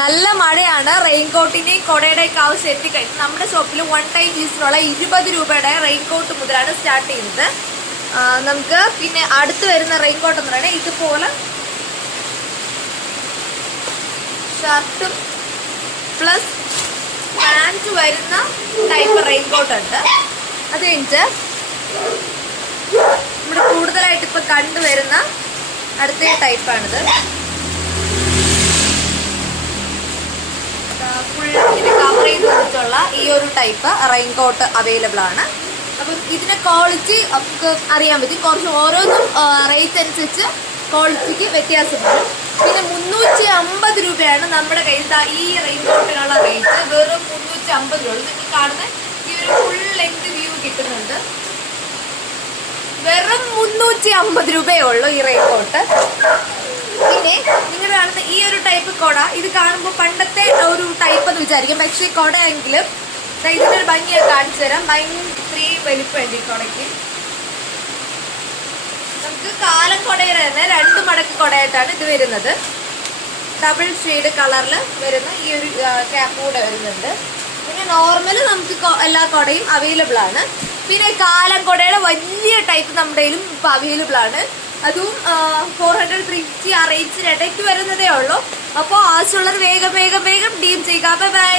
നല്ല മഴയാണ്. റെയിൻകോട്ടിന്റെയും കൊടയുടെയും ആവശ്യം എത്തിക്കഴിഞ്ഞു. നമ്മുടെ ഷോപ്പിൽ 1 ടൈം യൂസിനുള്ള 20 രൂപയുടെ റെയിൻകോട്ട് മുതലാണ് സ്റ്റാർട്ട് ചെയ്യുന്നത്. നമുക്ക് പിന്നെ അടുത്ത് വരുന്ന റെയിൻകോട്ട് എന്ന് പറയുന്നത് ഇതുപോലെ ഷർട്ടും പ്ലസ് പാൻറ്റ് വരുന്ന ടൈപ്പ് റെയിൻകോട്ട് ഉണ്ട്. അത് കഴിഞ്ഞിട്ട് നമ്മുടെ കൂടുതലായിട്ട് ഇപ്പൊ കണ്ടുവരുന്ന അടുത്ത ടൈപ്പാണിത്. ഫുൾ ഇത് കവർ ചെയ്ത് വെച്ചിട്ടുള്ള ഈ ഒരു ടൈപ്പ് റെയിൻകോട്ട് അവൈലബിൾ ആണ്. അപ്പം ഇതിന്റെ ക്വാളിറ്റി നമുക്ക് അറിയാൻ പറ്റും. കുറച്ച് ഓരോന്നും റേറ്റ് അനുസരിച്ച് ക്വാളിറ്റിക്ക് വ്യത്യാസം വരും. പിന്നെ 350 രൂപയാണ് നമ്മുടെ കയ്യിൽ ഈ റെയിൻകോട്ടിനുള്ള റേറ്റ്. വെറും 350 രൂപ. നിങ്ങൾ കാണുന്ന ഈ ഒരു ഫുൾ ലെങ്ത് വ്യൂ കിട്ടുന്നുണ്ട്. വെറും 350 രൂപയേ ഉള്ളൂ ഈ റെയിൻകോട്ട്. പിന്നെ നിങ്ങൾ കാണുന്ന ഈ ഒരു ടൈപ്പ് കൊട, ഇത് കാണുമ്പോൾ പണ്ടത്തെ ഒരു ടൈപ്പ് എന്ന് വിചാരിക്കും. പക്ഷേ കൊടയെങ്കിലും ഇതിന്റെ ഒരു ഭംഗിയൊക്കെ കാണിച്ചു തരാം. ഭയങ്കര വലിപ്പമുണ്ട് ഈ കൊടയ്ക്ക്. നമുക്ക് കാലം കൊടയുടെ തന്നെ 2 മടക്ക് കൊടയായിട്ടാണ് ഇത് വരുന്നത്. ഡബിൾ ഷെയ്ഡ് കളറിൽ വരുന്ന ഈ ഒരു ക്യാപ്പ് കൂടെ വരുന്നുണ്ട്. പിന്നെ നോർമൽ നമുക്ക് എല്ലാ കൊടയും അവൈലബിൾ ആണ്. പിന്നെ കാലം കൊടയുടെ വലിയ ടൈപ്പ് നമ്മുടെ കയ്യിലും ഇപ്പൊ അവൈലബിൾ ആണ്. അതും 400-350 ആ റേഞ്ചിന് ഇടയ്ക്ക് വരുന്നതേ ഉള്ളൂ. അപ്പോൾ ആവശ്യമുള്ളവർ വേഗം വേഗം വേഗം ഡീം ചെയ്യുക. ബൈ.